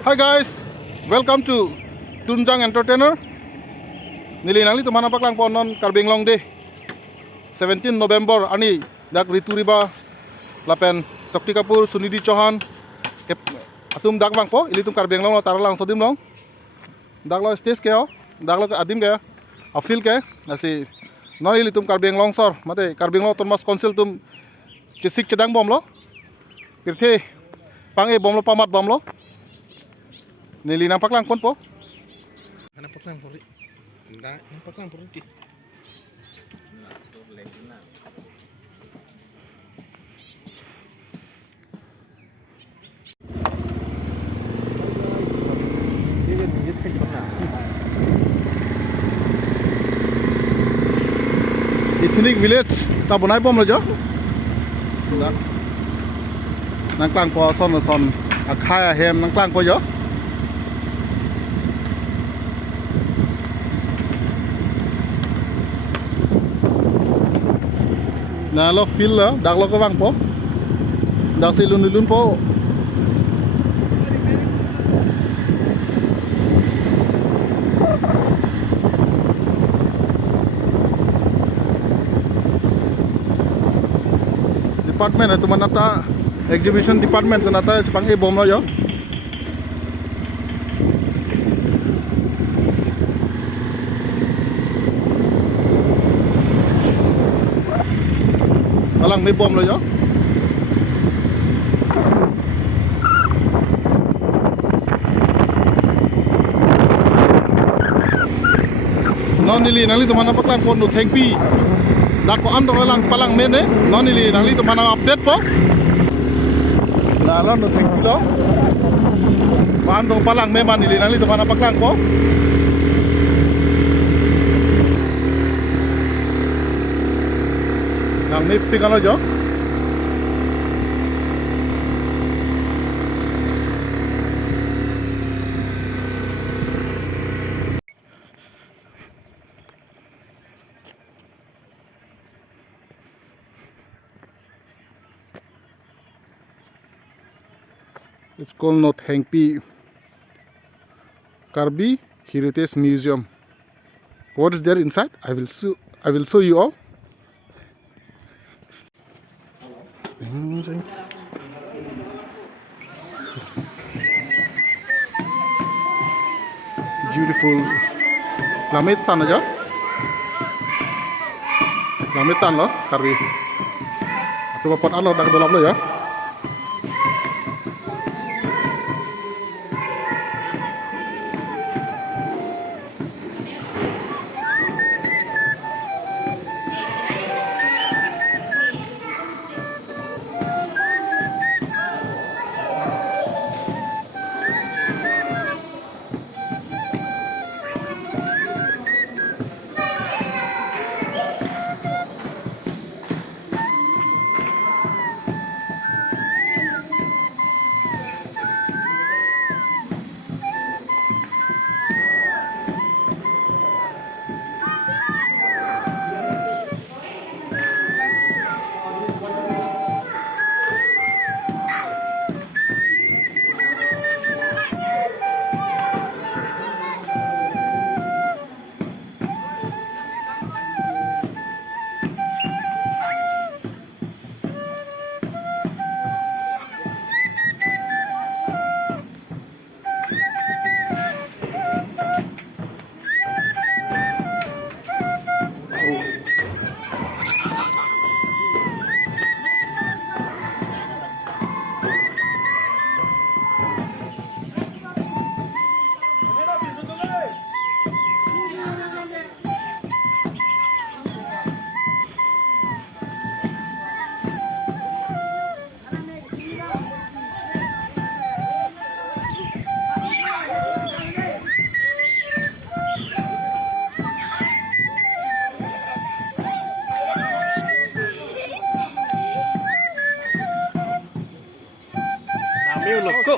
Hi guys, welcome to Tunjang Entertainer. Nili nangli tu mana paklang ponon Karbing Long Day 17 November ani dak Ritu Riba lapen Sakti Kapur Sunidi Chauhan atum dak bang po ili tum Karbing Long tar lang sodim long dak lo stage ke dak lo adim ke afil ke nasi non ili tum Karbing Long sor mate Karbing Long Thomas Council tum cisik cedang bom lo pirte pange bom lo pamat bom lo nili nampak lang pon po Nampak lang puri. Nampak lang puri ti. Ethnic village ta bonai bom lo jo nang klang po son akhaya hem nang klang po jo na lo feel la dak lo ko bang po dak si lun po department itu manata exhibition department kanata Jepang bom lo yo alang may bom lo yo non nili nali tu mana paklang pon nu thengpi dak ko ando lang palang mene non nili nali tu mana update po lalo nu thengpi lo ando palang me man nili nali tu mana paklang po nang may pingalo jo it's called not Hengpi Karbi Heritage Museum. What is there inside? I will show you all. Beautiful lamitan aja. Lamitan loh, Karbi. Aku bapak alo dak dalam lo ya. Kami ulok ko.